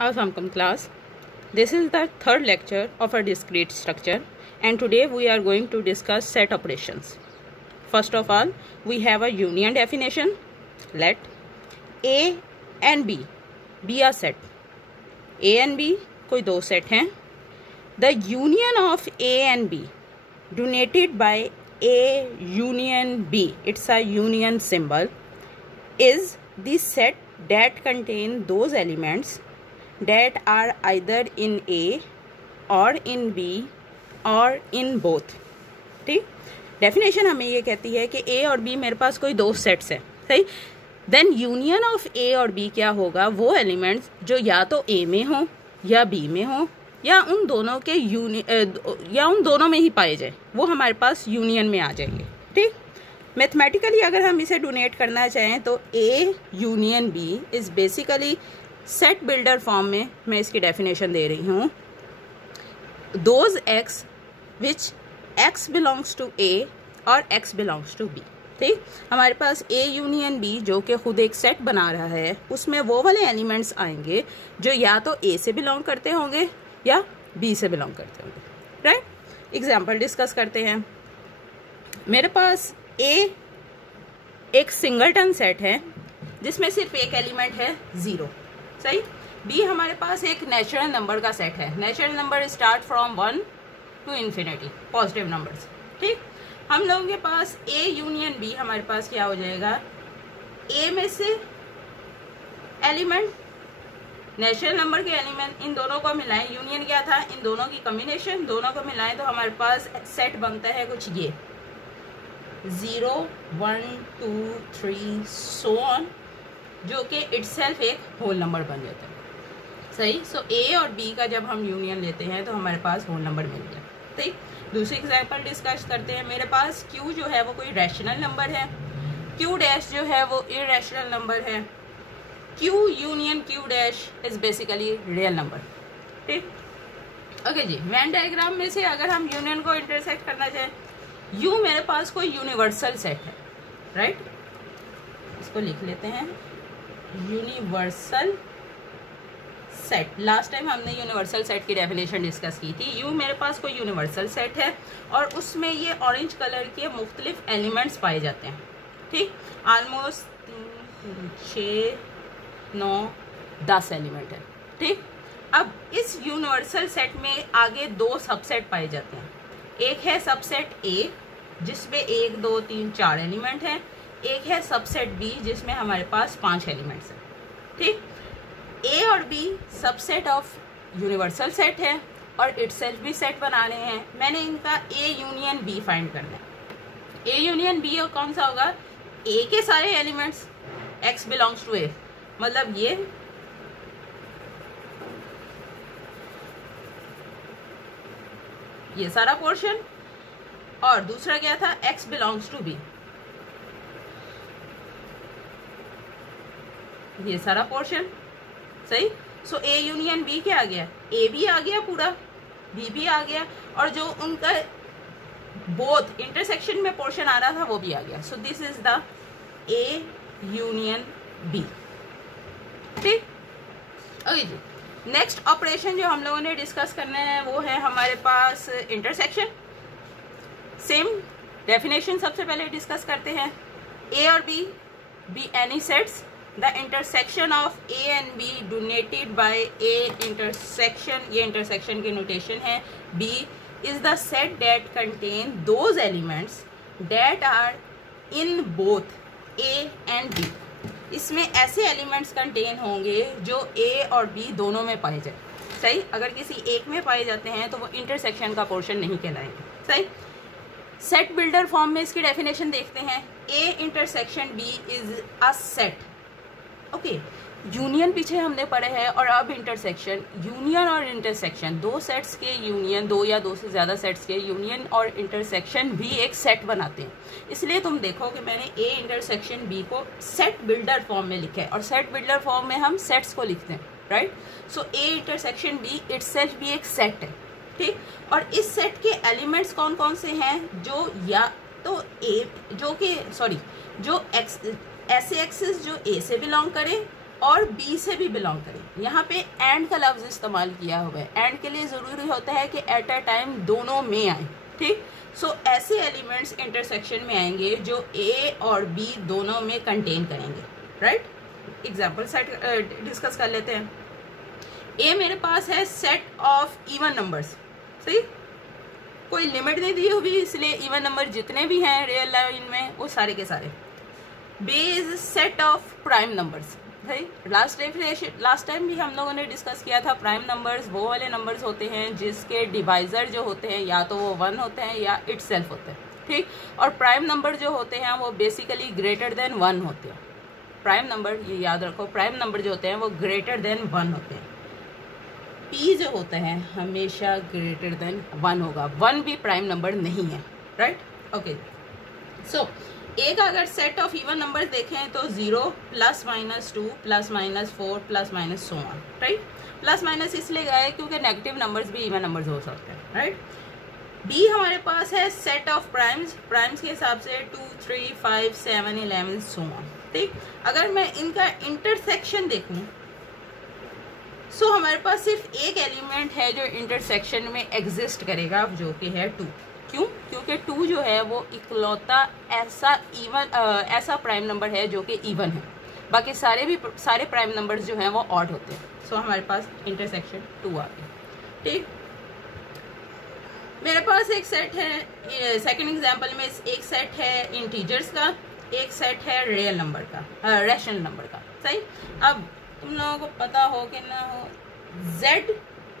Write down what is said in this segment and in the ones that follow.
Welcome class. This is the third lecture of our discrete structure, and today we are going to discuss set operations. First of all, we have a union definition. Let A and B be a set. A and B कोई दो set हैं. The union of A and B denoted by A union B, it's a union symbol, is the set that contain those elements that are either in A or in B or in both. ठीक, definition हमें ये कहती है कि A और B मेरे पास कोई दो सेट्स है, सही. देन यूनियन ऑफ A और B क्या होगा, वो एलिमेंट्स जो या तो A में हो या B में हो या उन दोनों के या उन दोनों में ही पाए जाए, वो हमारे पास यूनियन में आ जाएंगे. ठीक, मैथमेटिकली अगर हम इसे डोनेट करना चाहें तो A union B is basically set builder form में मैं इसकी डेफिनेशन दे रही हूँ. Those x which x belongs to A और एक्स बिलोंग्स टू B. ठीक, हमारे पास A यूनियन B जो कि खुद एक सेट बना रहा है, उसमें वो वाले एलिमेंट्स आएंगे जो या तो A से बिलोंग करते होंगे या B से बिलोंग करते होंगे. राइट, एग्जाम्पल डिस्कस करते हैं. मेरे पास A एक सिंगलटन सेट है जिसमें सिर्फ एक एलिमेंट है 0, सही. B हमारे पास एक नेचुरल नंबर का सेट है. Natural number start from 1 to infinity, positive numbers. ठीक, हम लोगों के पास A यूनियन B हमारे पास क्या हो जाएगा, A में से एलिमेंट, नेचुरल नंबर के एलिमेंट, इन दोनों को मिलाएं. यूनियन क्या था, इन दोनों की कॉम्बिनेशन, दोनों को मिलाएं तो हमारे पास सेट बनता है कुछ ये 0 1 2 3 सो ऑन, जो कि इटसेल्फ एक होल नंबर बन जाता है, सही. सो A और B का जब हम यूनियन लेते हैं तो हमारे पास होल नंबर मिल गया. ठीक, दूसरी एग्जाम्पल डिस्कस करते हैं. मेरे पास Q जो है वो कोई रैशनल नंबर है, Q डैश जो है वो इरेशनल नंबर है. Q union Q dash is basically real number. ठीक, ओके जी. वेन डायग्राम में से अगर हम यूनियन को इंटरसेक्ट करना चाहें, U मेरे पास कोई यूनिवर्सल सेट है. राइट, इसको लिख लेते हैं यूनिवर्सल सेट. लास्ट टाइम हमने यूनिवर्सल सेट की डेफिनेशन डिस्कस की थी. U मेरे पास कोई यूनिवर्सल सेट है और उसमें ये ऑरेंज कलर के मुख्तलिफ एलिमेंट्स पाए जाते हैं. ठीक, ऑलमोस्ट 6 9 10 एलिमेंट है. ठीक, अब इस यूनिवर्सल सेट में आगे दो सबसेट पाए जाते हैं. एक है सबसेट A जिसमें 1 2 3 4 एलिमेंट हैं. एक है सबसेट B जिसमें हमारे पास 5 एलिमेंट्स हैं. ठीक, A और B subset of universal set है और इटसेल्फ भी सेट बना रहे हैं. मैंने इनका A यूनियन B फाइंड करना है. A यूनियन B कौन सा होगा, A के सारे elements X belongs to A, मतलब ये सारा पोर्शन, और दूसरा क्या था, X बिलोंग्स टू B, ये सारा पोर्शन, सही. सो A यूनियन B क्या आ गया, A भी आ गया पूरा, B भी आ गया, और जो उनका बोथ इंटरसेक्शन में पोर्शन आ रहा था वो भी आ गया. So this is the A union B. ठीक, ओके जी. नेक्स्ट ऑपरेशन जो हम लोगों ने डिस्कस करना है वो है हमारे पास इंटरसेक्शन. सेम डेफिनेशन सबसे पहले डिस्कस करते हैं. A और B be any sets, the intersection of A and B denoted by A intersection, ये intersection की notation है. B is the set that contain those elements that are in both A and B. इसमें ऐसे elements contain होंगे जो A और B दोनों में पाए जाए, सही. अगर किसी एक में पाए जाते हैं तो वो इंटरसेक्शन का पोर्शन नहीं कहलाएंगे, सही. सेट बिल्डर फॉर्म में इसकी डेफिनेशन देखते हैं. A intersection B is a set. Okay, union पीछे हमने पढ़े हैं और अब इंटरसेक्शन. यूनियन और इंटरसेक्शन, दो सेट्स के यूनियन, दो या दो से ज़्यादा सेट्स के यूनियन और इंटरसेक्शन भी एक सेट बनाते हैं. इसलिए तुम देखो कि मैंने A इंटरसेक्शन B को सेट बिल्डर फॉर्म में लिखा है, और सेट बिल्डर फॉर्म में हम सेट्स को लिखते हैं. Right, so A intersection B itself भी एक सेट है. ठीक, और इस सेट के एलिमेंट्स कौन कौन से हैं, जो या तो A जो कि सॉरी जो एक्स ऐसे एक्सेस जो A से बिलोंग करें और बी से भी बिलोंग करे। यहाँ पे एंड का लफ्ज इस्तेमाल किया हुआ है। एंड के लिए ज़रूरी होता है कि एट अ टाइम दोनों में आए, ठीक। सो ऐसे एलिमेंट्स इंटरसेक्शन में आएंगे जो ए और बी दोनों में कंटेन करेंगे, राइट। एग्जाम्पल सेट डिस्कस कर लेते हैं। ए मेरे पास है सेट ऑफ इवन नंबर्स, सही, कोई लिमिट नहीं दी हुई, इसलिए इवन नंबर जितने भी हैं रियल लाइन में वो सारे के सारे। B is set of prime numbers, सही। लास्ट टाइम भी हम लोगों ने डिस्कस किया था, प्राइम नंबर्स वो वाले नंबर्स होते हैं जिसके डिवाइजर जो होते हैं या तो वो 1 होते हैं या इटसेल्फ होते हैं, ठीक। और प्राइम नंबर जो होते हैं वो बेसिकली ग्रेटर देन 1 होते हैं। प्राइम नंबर, ये याद रखो, प्राइम नंबर जो होते हैं वो ग्रेटर देन 1 होते हैं। पी जो होता है हमेशा ग्रेटर देन 1 होगा, 1 भी प्राइम नंबर नहीं है, राइट। ओके, सो ए का अगर सेट ऑफ इवन नंबर देखें तो 0 plus minus 2 plus minus 4 plus minus so on, right. Plus minus इसलिए गए क्योंकि नेगेटिव नंबर्स भी इवन नंबर्स हो सकते हैं, राइट। बी हमारे पास है सेट ऑफ प्राइम्स, प्राइम्स के हिसाब से 2 3 5 7 11 सो ऑन, ठीक। अगर मैं इनका इंटरसेक्शन देखूं सो हमारे पास सिर्फ एक एलिमेंट है जो इंटरसेक्शन में एग्जिस्ट करेगा, जो कि है 2। क्यों? क्योंकि 2 जो है वो इकलौता ऐसा प्राइम नंबर है जो कि इवन है, बाकी सारे प्राइम नंबर्स जो हैं वो ऑड होते हैं। सो हमारे पास इंटरसेक्शन 2 आ गया, ठीक। मेरे पास एक सेट है, सेकंड एग्जांपल में एक सेट है इंटीजर्स का, एक सेट है रियल नंबर का, रैशनल नंबर का, सही। अब तुम लोगों को पता हो कि ना हो, z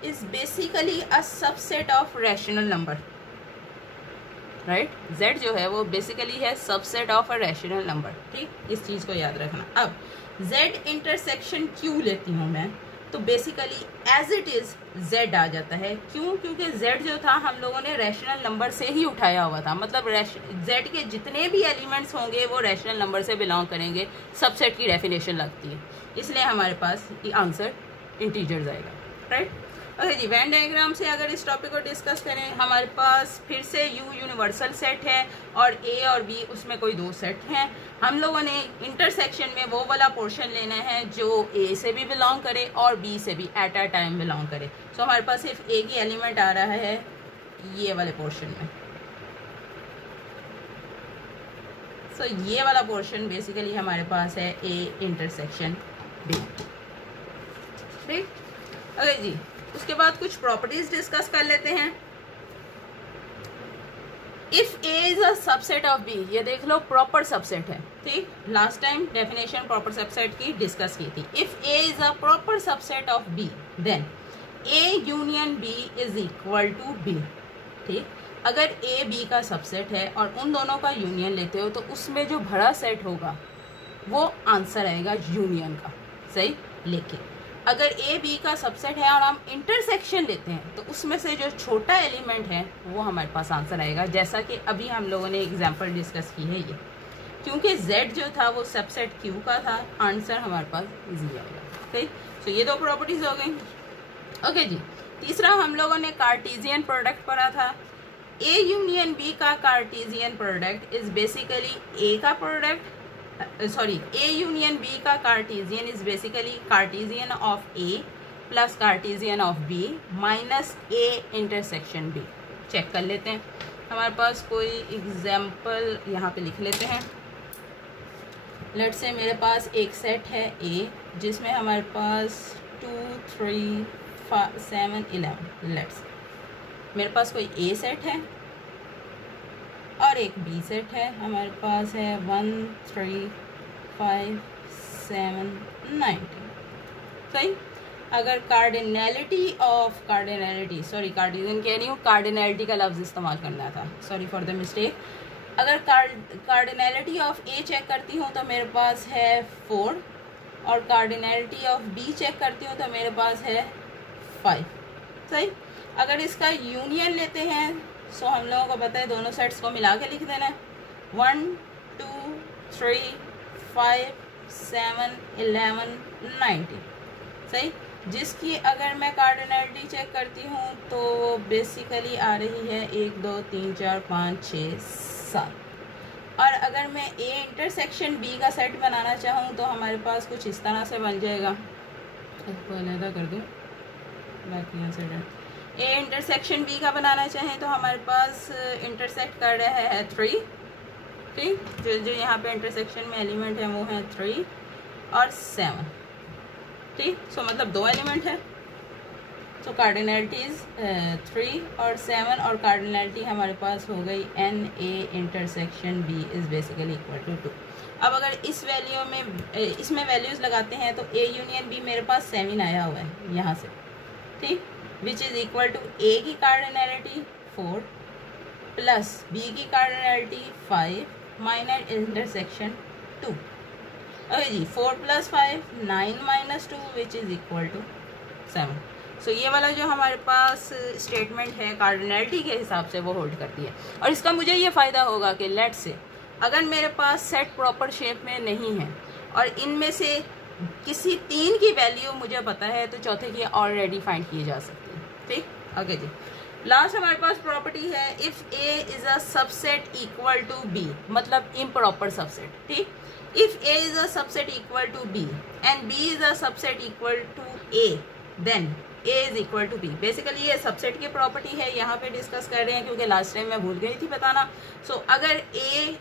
is basically a subset of rational number, right. z जो है वो बेसिकली है subset of a rational number, ठीक। इस चीज को याद रखना। अब z इंटरसेक्शन q लेती हूँ मैं, तो basically as it is z आ जाता है। क्यों? क्योंकि z जो था हम लोगों ने रैशनल नंबर से ही उठाया हुआ था, मतलब z के जितने भी एलिमेंट्स होंगे वो रैशनल नंबर से बिलोंग करेंगे, सबसेट की डेफिनेशन लगती है, इसलिए हमारे पास ये आंसर इंटीजर्स आएगा, right. Okay ji, when diagram से अगर इस टॉपिक को डिस्कस करें, हमारे पास फिर से U यूनिवर्सल सेट है और A और B उसमें कोई 2 सेट हैं। हम लोगों ने इंटरसेक्शन में वो वाला पोर्शन लेना है जो A से भी बिलोंग करे और B से भी एट अ टाइम बिलोंग करे। सो हमारे पास सिर्फ एक ही एलिमेंट आ रहा है ये वाले पोर्शन में। सो ये वाला पोर्शन बेसिकली हमारे पास है A इंटरसेक्शन B, ठीक। ओके जी, उसके बाद कुछ प्रॉपर्टीज डिस्कस कर लेते हैं। If A is a subset of B, ये देख लो प्रॉपर सबसेट है, ठीक। Last time definition proper subset की डिस्कस की थी। If A is a proper subset of B, then A union B is equal to B, ठीक। अगर A B का सबसेट है और उन दोनों का यूनियन लेते हो तो उसमें जो बड़ा सेट होगा वो आंसर आएगा यूनियन का, सही। लेकिन अगर A B का सबसेट है और हम इंटरसेक्शन लेते हैं तो उसमें से जो छोटा एलिमेंट है वो हमारे पास आंसर आएगा, जैसा कि अभी हम लोगों ने एग्जांपल डिस्कस की है ये। क्योंकि Z जो था वो सबसेट Q का था, आंसर हमारे पास इजी आएगा, ठीक। तो ये 2 प्रॉपर्टीज हो गई। ओके जी, तीसरा हम लोगों ने कार्टेशियन प्रोडक्ट पढ़ा था। A यूनियन B का Cartesian product is basically A का प्रोडक्ट, A यूनियन B का Cartesian is basically Cartesian of A plus Cartesian of B minus A intersection B। Check कर लेते हैं, हमारे पास कोई एग्जाम्पल यहाँ पे लिख लेते हैं। लेट्स से मेरे पास एक सेट है A जिसमें हमारे पास 2 3 5 7 11, लेट्स मेरे पास कोई A सेट है और एक B सेट है, हमारे पास है 1 3 5 7 19, सही। अगर कार्डिनैलिटी कार्डिनल कह रही हूँ, कार्डिनैलिटी का लफ्ज इस्तेमाल करना था, सॉरी फॉर द मिस्टेक। अगर कार्डिनैलिटी ऑफ A चेक करती हूँ तो मेरे पास है 4 और कार्डिनैलिटी ऑफ B चेक करती हूँ तो मेरे पास है 5, सही। अगर इसका यूनियन लेते हैं सो हम लोगों को पता है दोनों सेट्स को मिला के लिख देना है, 1 2 3 5 7 11 19, सही। जिसकी अगर मैं कार्डिनैलिटी चेक करती हूँ तो बेसिकली आ रही है 1 2 3 4 5 6 7। और अगर मैं ए इंटरसेक्शन बी का सेट बनाना चाहूँ तो हमारे पास कुछ इस तरह से बन जाएगा। इसको अलग कर दो, बाकी यहाँ से ए इंटरसेक्शन बी का बनाना चाहें तो हमारे पास इंटरसेक्ट कर रहा है 3, ठीक। जो यहाँ पे इंटरसेक्शन में एलिमेंट है वो है 3 और 7, ठीक। सो मतलब 2 एलिमेंट है। तो कार्डिनलिटीज 3 और 7 और कार्डिनलिटी हमारे पास हो गई n A intersection B is basically equal to 2। अब अगर इस वैल्यू में इसमें वैल्यूज लगाते हैं तो ए यूनियन बी मेरे पास 7 आया हुआ है यहाँ से, ठीक, which is equal to A की कार्डिनलिटी 4 प्लस बी की कार्डिनलिटी 5 माइनस इंटरसेक्शन 2। ओके जी, 4 + 5 9 - 2 which is equal to 7। So ये वाला जो हमारे पास स्टेटमेंट है कार्डिनलिटी के हिसाब से वो होल्ड करती है। और इसका मुझे ये फ़ायदा होगा कि लेट से अगर मेरे पास सेट प्रॉपर शेप में नहीं है और इनमें से किसी 3 की वैल्यू मुझे पता है तो चौथे की ऑलरेडी फाइंड किए जा सकते हैं, ठीक। ओके जी, लास्ट हमारे पास प्रॉपर्टी है if A is a subset equal to B, मतलब इम्प्रॉपर सबसेट, ठीक। If A is a subset equal to B and B is a subset equal to A then A is equal to B. Basically ये subset की property है, यहाँ पे discuss कर रहे हैं क्योंकि लास्ट टाइम मैं भूल गई थी बताना। सो अगर ए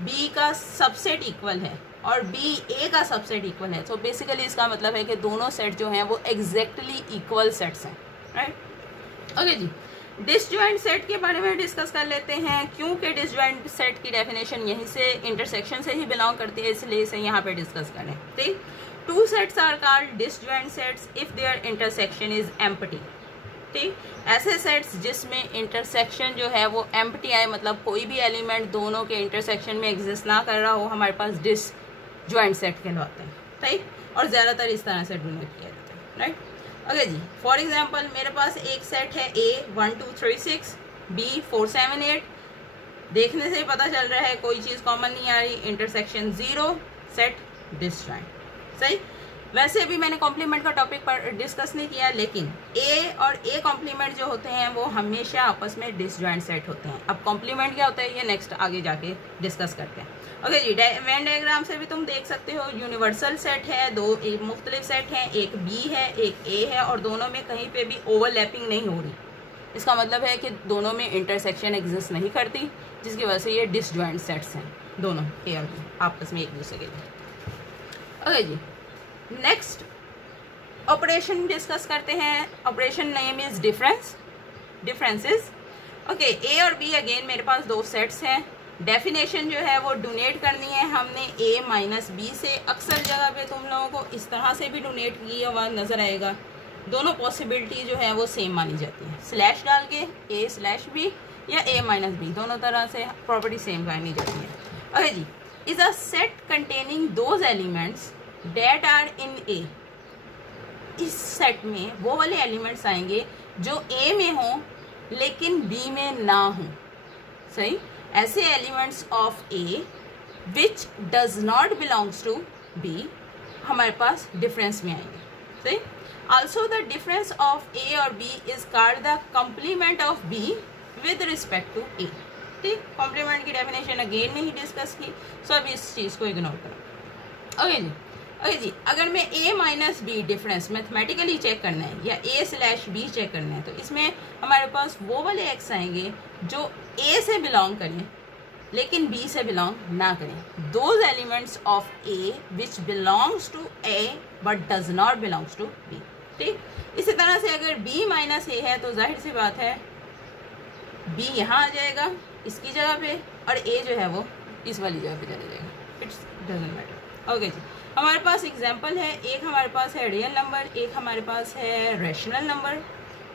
बी का सबसेट इक्वल है और बी ए का सबसेट इक्वल है तो बेसिकली इसका मतलब है कि दोनों सेट जो हैं वो एग्जैक्टली इक्वल सेट्स हैं, राइट। ओके जी, डिसजॉइंट सेट के बारे में डिस्कस कर लेते हैं। क्योंकि डिसजॉइंट सेट की डेफिनेशन यहीं से इंटरसेक्शन से ही बिलोंग करती है, इसलिए इसे यहाँ पे डिस्कस करें, ठीक। Two sets are called disjoint sets if their intersection is empty, ठीक। ऐसे सेट्स जिसमें इंटरसेक्शन जो है वो एम्प्टी आए, मतलब कोई भी एलिमेंट दोनों के इंटरसेक्शन में एग्जिस्ट ना कर रहा हो, हमारे पास डिसजॉइंट सेट कहलाते हैं, ठीक। और ज़्यादातर इस तरह से डिनोट किया जाता है, राइट। ओके जी, फॉर एग्जांपल मेरे पास एक सेट है A 1 2 3 6, B 4 7 8। देखने से ही पता चल रहा है कोई चीज़ कॉमन नहीं आ रही, इंटरसेक्शन 0, सेट डिसजॉइंट, सही। वैसे भी मैंने कॉम्प्लीमेंट का टॉपिक पर डिस्कस नहीं किया, लेकिन ए और ए कॉम्प्लीमेंट जो होते हैं वो हमेशा आपस में डिसजॉइंट सेट होते हैं। अब कॉम्प्लीमेंट क्या होता है ये नेक्स्ट आगे जाके डिस्कस करते हैं। ओके जी, वेन डायग्राम से भी तुम देख सकते हो यूनिवर्सल सेट है, 2 मुख्तलिफ सेट हैं, एक बी है एक ए है और दोनों में कहीं पे भी ओवरलैपिंग नहीं हो रही। इसका मतलब है कि दोनों में इंटरसेक्शन एग्जिस्ट नहीं करती, जिसकी वजह से ये डिसजॉइंट सेट्स हैं दोनों ए और बी आपस में एक दूसरे के लिए। ओके जी, नेक्स्ट ऑपरेशन डिस्कस करते हैं। Operation name is differences. Okay, A और बी अगेन मेरे पास 2 सेट्स हैं। डेफिनेशन जो है वो डोनेट करनी है हमने a माइनस बी से। अक्सर जगह पे तुम लोगों को इस तरह से भी डोनेट किया हुआ नजर आएगा। दोनों पॉसिबिलिटी जो है वो सेम मानी जाती है, स्लैश डाल के a/b या a माइनस बी, दोनों तरह से प्रॉपर्टी सेम मानी जाती है। ओके जी, is a set containing those elements that are in A. इस सेट में वो वाले एलिमेंट्स आएंगे जो ए में हों लेकिन बी में ना हों, सही। ऐसे elements of A which does not belongs to B हमारे पास डिफरेंस में आएंगे, सही। Also the difference of A और B is called the complement of B with respect to A, ठीक। कॉम्प्लीमेंट की डेफिनेशन अगेन नहीं डिस्कस की, सो अब इस चीज़ को इग्नोर करो। ओके जी, ओके जी, अगर मैं a minus B difference mathematically check करना है या a/b चेक करना है तो इसमें हमारे पास वो वाले x आएंगे जो a से बिलोंग करें लेकिन b से बिलोंग ना करें। Those elements of a which belongs to a but does not belongs to b, ठीक। इसी तरह से अगर b माइनस a है तो जाहिर सी बात है b यहाँ आ जाएगा इसकी जगह पे और a जो है वो इस वाली जगह पे चला जाएगा, इट्स डजंट मैटर। ओके जी, हमारे पास एग्जाम्पल है, एक हमारे पास है रियल नंबर, एक हमारे पास है rational number.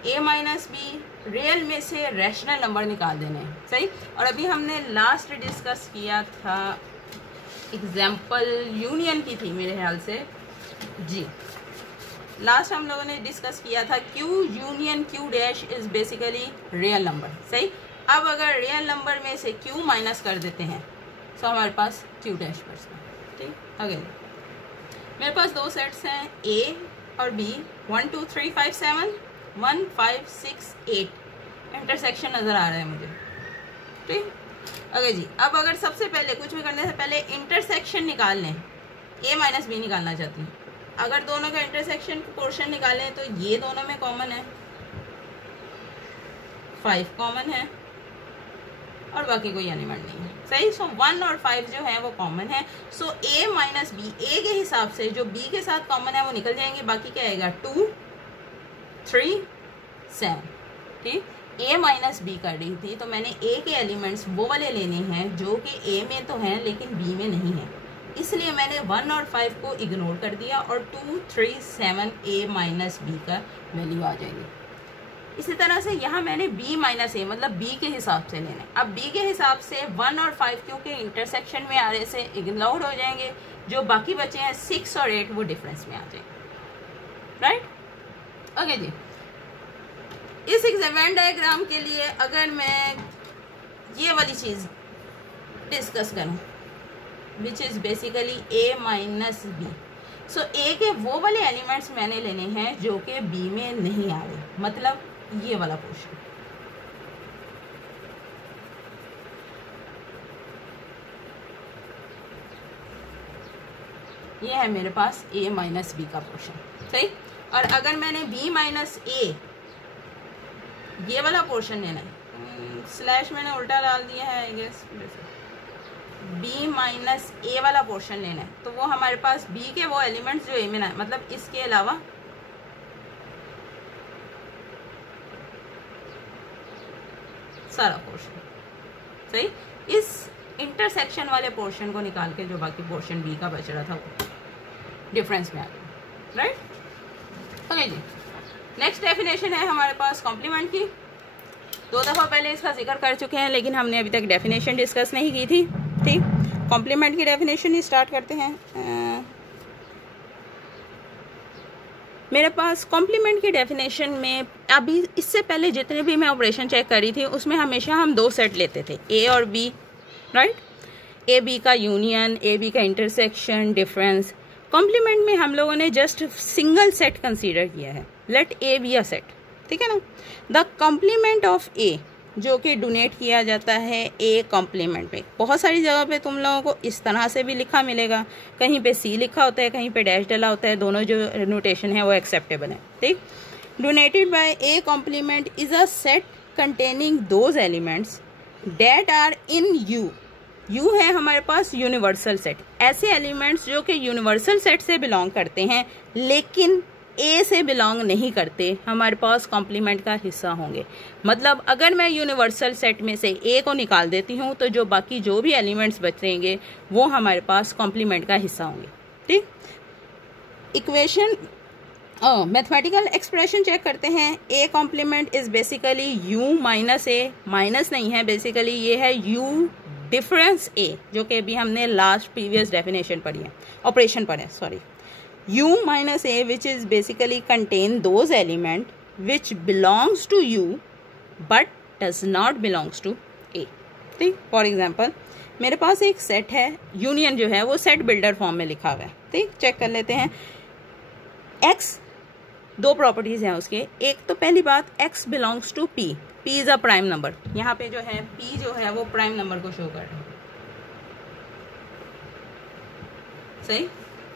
a minus be real में से रैशनल नंबर निकाल देने हैं, सही। और अभी हमने लास्ट डिस्कस किया था एग्जाम्पल यूनियन की थी मेरे ख्याल से जी। लास्ट हम लोगों ने डिस्कस किया था q union q dash is basically real number, सही। अब अगर रियल नंबर में से q माइनस कर देते हैं तो हमारे पास q डैश बचता है, ठीक। अगेन मेरे पास 2 सेट्स हैं a और b, 1 2 3 5 7 1 5 6 8। इंटरसेक्शन नज़र आ रहा है मुझे, ठीक। ओके जी, अब अगर सबसे पहले कुछ भी करने से पहले इंटरसेक्शन निकाल लें, a माइनस बी निकालना चाहती हूँ। अगर दोनों का इंटरसेक्शन पोर्शन निकालें तो ये दोनों में कॉमन है, 5 कॉमन है और बाकी कोई एलिमेंट नहीं है, सही। सो 1 और 5 जो है वो कॉमन है। सो a माइनस बी, a के हिसाब से जो b के साथ कॉमन है वो निकल जाएंगे, बाकी क्या आएगा 2 3 7, ठीक। a माइनस बी कर रही थी तो मैंने a के एलिमेंट्स वो वाले लेने हैं जो कि a में तो हैं लेकिन b में नहीं है, इसलिए मैंने 1 और 5 को इग्नोर कर दिया और 2 3 7 a माइनस बी का वैल्यू आ जाएगी। इसी तरह से यहाँ मैंने b माइनस ए मतलब b के हिसाब से लेना है। अब b के हिसाब से 1 और 5 क्योंकि इंटरसेक्शन में आ रहे से इग्नोर हो जाएंगे, जो बाकी बचे हैं 6 और 8 वो डिफरेंस में आ जाएंगे, राइट। ओके जी, इस वेन डायग्राम के लिए अगर मैं ये वाली चीज़ डिस्कस करूं which is basically a minus B, so a के वो वाले एलिमेंट्स मैंने लेने हैं जो कि b में नहीं आ रहे, मतलब ये वाला पोर्शन। ये है मेरे पास a माइनस बी का पोर्शन, सही। और अगर मैंने b माइनस a ये वाला पोर्शन लेना है, स्लैश मैंने उल्टा डाल दिया है आई गेस, b माइनस ए वाला पोर्शन लेना है तो वो हमारे पास b के वो एलिमेंट्स जो a में ना है, मतलब इसके अलावा सारा पोर्शन, सही। इस इंटरसेक्शन वाले पोर्शन को निकाल के जो बाकी पोर्शन b का बच रहा था वो डिफरेंस में आ गया, राइट। ओके जी, नेक्स्ट डेफिनेशन है हमारे पास कॉम्प्लीमेंट की। 2 दफ़ा पहले इसका जिक्र कर चुके हैं लेकिन हमने अभी तक डेफिनेशन डिस्कस नहीं की थी, ठीक। कॉम्प्लीमेंट की डेफिनेशन ही स्टार्ट करते हैं। मेरे पास कॉम्प्लीमेंट की डेफिनेशन में अभी इससे पहले जितने भी मैं ऑपरेशन चेक करी थी उसमें हमेशा हम 2 सेट लेते थे, a और b, राइट। a b का यूनियन, a b का इंटरसेक्शन, डिफरेंस। कॉम्प्लीमेंट में हम लोगों ने जस्ट सिंगल सेट कंसीडर किया है, let a be a set, ठीक है ना। द कॉम्प्लीमेंट ऑफ a जो कि डोनेट किया जाता है a कॉम्प्लीमेंट में, बहुत सारी जगह पे तुम लोगों को इस तरह से भी लिखा मिलेगा, कहीं पे c लिखा होता है, कहीं पे डैश डला होता है, दोनों जो नोटेशन है वो एक्सेप्टेबल है, ठीक। Denoted by a complement is a set containing those elements that are in u है हमारे पास यूनिवर्सल सेट, ऐसे एलिमेंट्स जो कि यूनिवर्सल सेट से बिलोंग करते हैं लेकिन ए से बिलोंग नहीं करते, हमारे पास कॉम्प्लीमेंट का हिस्सा होंगे। मतलब अगर मैं यूनिवर्सल सेट में से ए को निकाल देती हूँ तो जो बाकी जो भी एलिमेंट्स बचेंगे वो हमारे पास कॉम्प्लीमेंट का हिस्सा होंगे, ठीक। इक्वेशन मैथमेटिकल एक्सप्रेशन चेक करते हैं। A complement is basically U minus A, minus नहीं है, बेसिकली ये है यू डिफरेंस ए, जो कि अभी हमने लास्ट प्रीवियस डेफिनेशन पढ़ी है, ऑपरेशन पढ़े, sorry. u minus a which is basically contain those element which belongs to u but does not belongs to a, ठीक। फॉर एग्जाम्पल मेरे पास एक सेट है, यूनियन जो है वो सेट बिल्डर फॉर्म में लिखा हुआ है, ठीक। चेक कर लेते हैं। x 2 प्रॉपर्टीज हैं उसके, एक तो पहली बात x belongs to p, p is a prime number, यहाँ पे जो है p जो है वो प्राइम नंबर को शो कर रहा है, सही।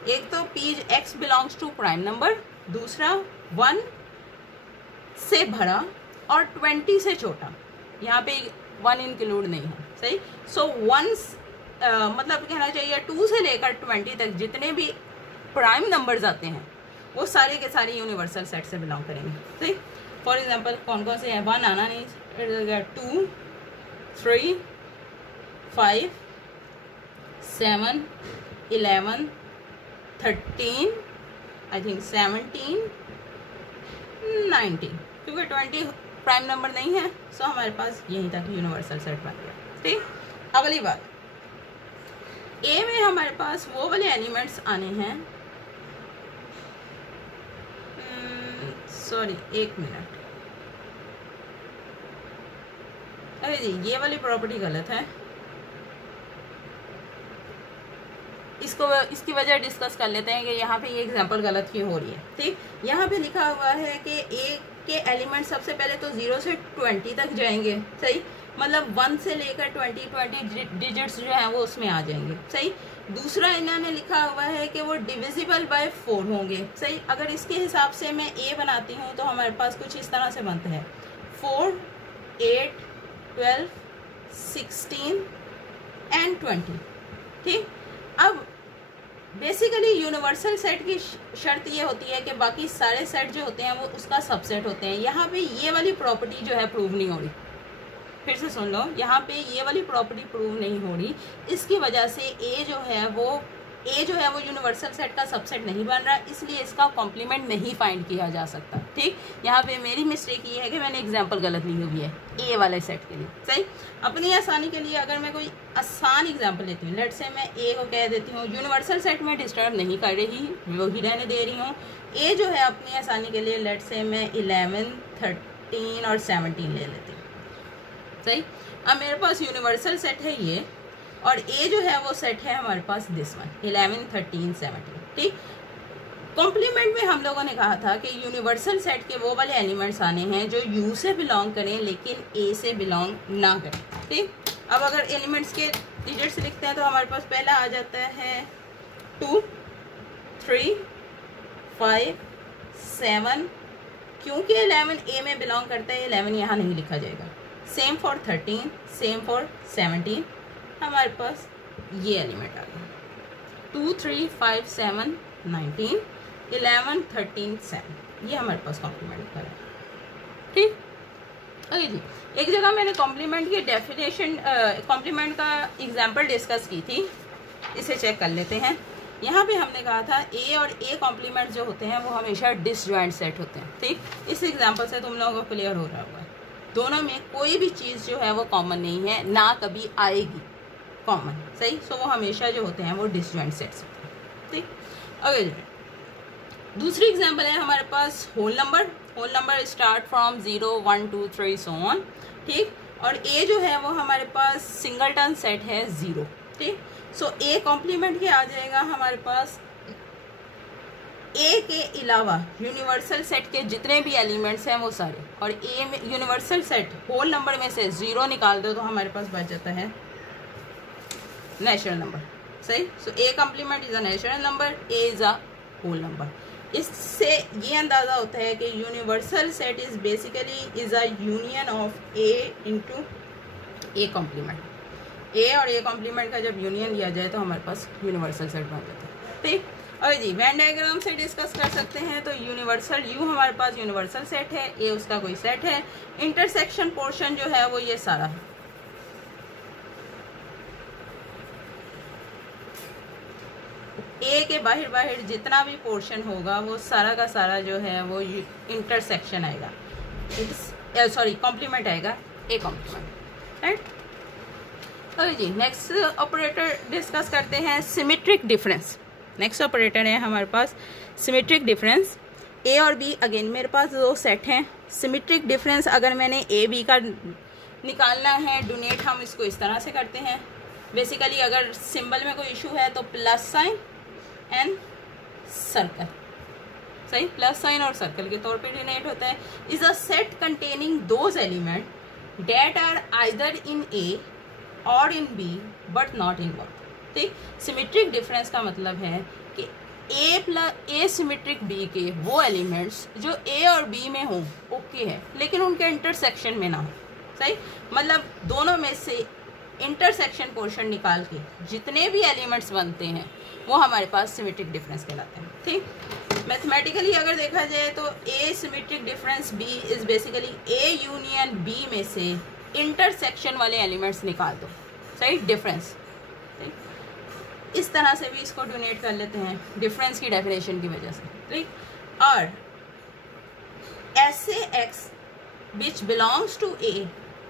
एक तो p x belongs to prime number, दूसरा 1 से भरा और 20 से छोटा, यहाँ पे 1 इंक्लूड नहीं है, सही। सो 1 मतलब कहना चाहिए 2 से लेकर 20 तक जितने भी प्राइम नंबर्स आते हैं वो सारे के सारे यूनिवर्सल सेट से बिलोंग करेंगे, सही। फॉर एग्जांपल कौन कौन से हैं, 1 आना नहीं, 2 3 5 7 11 13 आई थिंक 17 19, क्योंकि 20 प्राइम नंबर नहीं है, सो हमारे पास यहीं तक यूनिवर्सल सेट बन गया, ठीक। अगली बात, ए में हमारे पास वो वाले एलिमेंट्स आने हैं, सॉरी 1 मिनट, अरे जी ये वाली प्रॉपर्टी गलत है, इसकी वजह डिस्कस कर लेते हैं कि यहाँ पे ये एग्जांपल गलत क्यों हो रही है, ठीक। यहाँ पे लिखा हुआ है कि ए के एलिमेंट सबसे पहले तो 0 से 20 तक जाएंगे, सही। मतलब 1 से लेकर 20 डिजिट्स जो है वो उसमें आ जाएंगे। सही। दूसरा इन्होंने लिखा हुआ है कि वो डिविजिबल बाय 4 होंगे। सही। अगर इसके हिसाब से मैं ए बनाती हूँ तो हमारे पास कुछ इस तरह से बनता है 4, 8, 12, 16 एंड 20। ठीक। अब बेसिकली यूनिवर्सल सेट की शर्त ये होती है कि बाकी सारे सेट जो होते हैं वो उसका सबसेट होते हैं। यहाँ पे ये वाली प्रॉपर्टी जो है प्रूव नहीं हो रही। फिर से सुन लो, यहाँ पे ये वाली प्रॉपर्टी प्रूव नहीं हो रही। इसकी वजह से ए जो है वो यूनिवर्सल सेट का सबसेट नहीं बन रहा, इसलिए इसका कॉम्प्लीमेंट नहीं फाइंड किया जा सकता। ठीक। यहाँ पे मेरी मिस्टेक ये है कि मैंने एग्जांपल गलत ली हुई है ए वाले सेट के लिए। सही। अपनी आसानी के लिए अगर मैं कोई आसान एग्जांपल लेती हूँ, लेट से मैं ए को कह देती हूँ यूनिवर्सल सेट में डिस्टर्ब नहीं कर रही, वही रहने दे रही हूँ। ए जो है अपनी आसानी के लिए लेट से मैं 11, 13 और 17 ले लेती हूँ। सही। अब मेरे पास यूनिवर्सल सेट है ये, और ए जो है वो सेट है हमारे पास दिस वन 11, 13, 17। ठीक। कॉम्प्लीमेंट में हम लोगों ने कहा था कि यूनिवर्सल सेट के वो वाले एलिमेंट्स आने हैं जो यू से बिलोंग करें लेकिन ए से बिलोंग ना करें। ठीक। अब अगर एलिमेंट्स के डिजिट्स लिखते हैं तो हमारे पास पहला आ जाता है 2, 3, 5, 7। क्योंकि 11 ए में बिलोंग करता है 11 यहाँ नहीं लिखा जाएगा। Same for 13, same for 17। हमारे पास ये एलिमेंट आ गया 2, 3, 5, 7, 19, 11, 13, 7। ये हमारे पास कॉम्प्लीमेंट का है। ठीक। ओके जी। एक जगह मैंने कॉम्प्लीमेंट की डेफिनेशन कॉम्प्लीमेंट का एग्जांपल डिस्कस की थी, इसे चेक कर लेते हैं। यहाँ पे हमने कहा था ए और ए कॉम्प्लीमेंट जो होते हैं वो हमेशा डिसजॉइंट सेट होते हैं। ठीक। इस एग्जाम्पल से तुम लोगों को क्लियर हो रहा होगा दोनों में कोई भी चीज़ जो है वो कॉमन नहीं है, ना कभी आएगी कॉमन। सही। सो वो हमेशा जो होते हैं वो डिसजॉइंट सेट्स होते हैं। ठीक। ओके। दूसरी एग्जांपल है हमारे पास whole number. Whole number start from 0, 1, 2, 3 so on. ठीक। और ए जो है वो हमारे पास सिंगलटन सेट है 0। ठीक। सो ए कॉम्प्लीमेंट के आ जाएगा हमारे पास ए के अलावा यूनिवर्सल सेट के जितने भी एलिमेंट्स हैं वो सारे, और ए में यूनिवर्सल सेट होल नंबर में से 0 निकाल दो तो हमारे पास बच जाता है नेचुरल नंबर। सही। So A complement is a natural number, A is a whole number. इससे ये अंदाज़ा होता है कि universal set is basically is a union of A into A complement. A और ए कॉम्प्लीमेंट का जब यूनियन लिया जाए तो हमारे पास यूनिवर्सल सेट बन जाता है। ठीक। और जी वेन डायग्राम से डिस्कस कर सकते हैं तो यूनिवर्सल यू हमारे पास यूनिवर्सल सेट है, ए उसका कोई सेट है। इंटरसेक्शन पोर्शन जो है वो ये सारा है। ए के बाहर जितना भी पोर्शन होगा वो सारा का सारा जो है वो इंटरसेक्शन आएगा, सॉरी कॉम्प्लीमेंट आएगा, ए कॉम्प्लीमेंट। राइट। ओके जी। नेक्स्ट ऑपरेटर डिस्कस करते हैं सिमेट्रिक डिफरेंस। नेक्स्ट ऑपरेटर है हमारे पास सिमेट्रिक डिफरेंस। ए और बी अगेन मेरे पास दो सेट हैं। सिमेट्रिक डिफरेंस अगर मैंने ए बी का निकालना है डोनेट, हम इसको इस तरह से करते हैं। बेसिकली अगर सिंबल में कोई इशू है तो प्लस साइन एंड सर्कल। सही। प्लस साइन और सर्कल के तौर पे डोनेट होता है। Is a set containing those element that are either in A और in B but not in both. ठीक। सिमेट्रिक डिफरेंस का मतलब है कि ए सिमेट्रिक बी के वो एलिमेंट्स जो ए और बी में हों ओके है, लेकिन उनके इंटरसेक्शन में ना हो। सही। मतलब दोनों में से इंटरसेक्शन पोर्शन निकाल के जितने भी एलिमेंट्स बनते हैं वो हमारे पास सिमेट्रिक डिफरेंस कहलाते हैं। ठीक। मैथमेटिकली अगर देखा जाए तो A symmetric difference B is basically A union B में से इंटरसेक्शन वाले एलिमेंट्स निकाल दो। सही। डिफरेंस। इस तरह से भी इसको डोनेट कर लेते हैं डिफरेंस की डेफिनेशन की वजह से। ठीक। और ऐसे x which belongs to A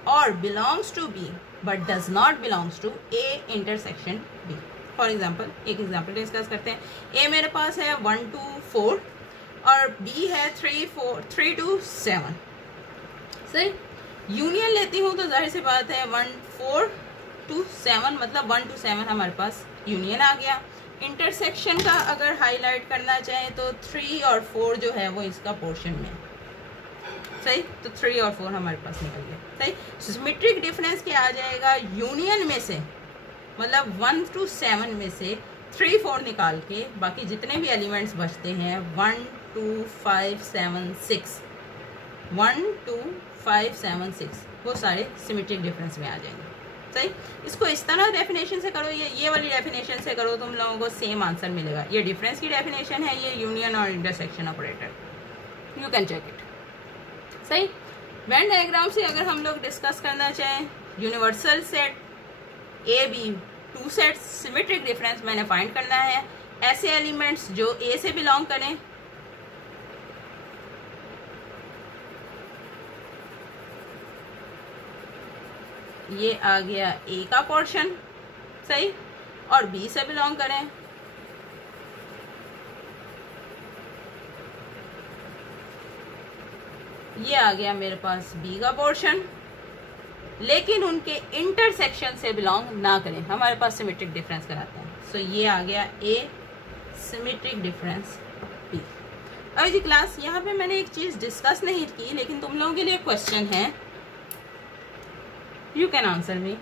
और belongs to B but does not belongs to A intersection B. For example एक एग्जाम्पल डिस्कस करते हैं। ए मेरे पास है 1 to 4 और बी है 3 to 7। सही। यूनियन लेती हूँ तो जाहिर सी बात है 1 4 to 7 मतलब 1 to 7 हमारे पास यूनियन आ गया। इंटरसेक्शन का अगर हाईलाइट करना चाहें तो 3 और 4 जो है वो इसका पोर्शन में। सही। तो 3 और 4 हमारे पास निकल गया, सही। सिमेट्रिक डिफरेंस क्या आ जाएगा, यूनियन में से मतलब 1 to 7 में से 3, 4 निकाल के बाकी जितने भी एलिमेंट्स बचते हैं 1, 2, 5, 7, 6, 1, 2, 5, 7, 6 वो सारे सिमेट्रिक डिफरेंस में आ जाएंगे, सही। इसको इस तरह डेफिनेशन से करो, ये वाली डेफिनेशन से करो, तुम लोगों को सेम आंसर मिलेगा। ये डिफरेंस की डेफिनेशन है, ये यूनियन और intersection operator, you can check it, सही। वेन डायग्राम से अगर हम लोग डिस्कस करना चाहें, universal set A B 2 sets symmetric difference मैंने फाइंड करना है। ऐसे एलिमेंट्स जो ए से बिलोंग करें, ये आ गया ए का पोर्शन, सही, और बी से बिलोंग करें, ये आ गया मेरे पास बी का पोर्शन, लेकिन उनके इंटरसेक्शन से बिलोंग ना करें, हमारे पास सिमेट्रिक डिफरेंस कराता है। सो ये आ गया ए सिमेट्रिक डिफरेंस बी। अभी जी क्लास, यहाँ पे मैंने एक चीज डिस्कस नहीं की, लेकिन तुम लोगों के लिए क्वेश्चन है, यू कैन आंसर मी।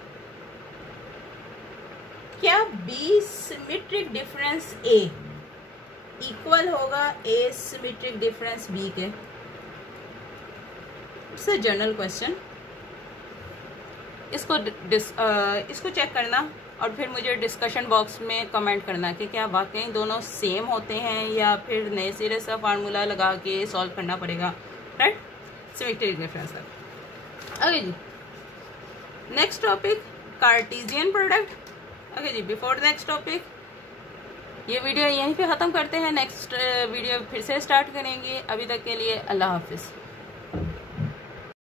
क्या बी सिमेट्रिक डिफरेंस ए इक्वल होगा ए सिमेट्रिक डिफरेंस बी के? It's a general question. इसको चेक करना और फिर मुझे डिस्कशन बॉक्स में कमेंट करना कि क्या वाकई दोनों सेम होते हैं या फिर नए सिरे से फार्मूला लगा के सॉल्व करना पड़ेगा, राइट। सिमेट्रिक डिफरेंस तक। ओके जी, next topic Cartesian product. Okay जी, बिफोर नेक्स्ट टॉपिक ये वीडियो यहीं पे ख़त्म करते हैं, नेक्स्ट वीडियो फिर से स्टार्ट करेंगे। अभी तक के लिए अल्लाह हाफिज़।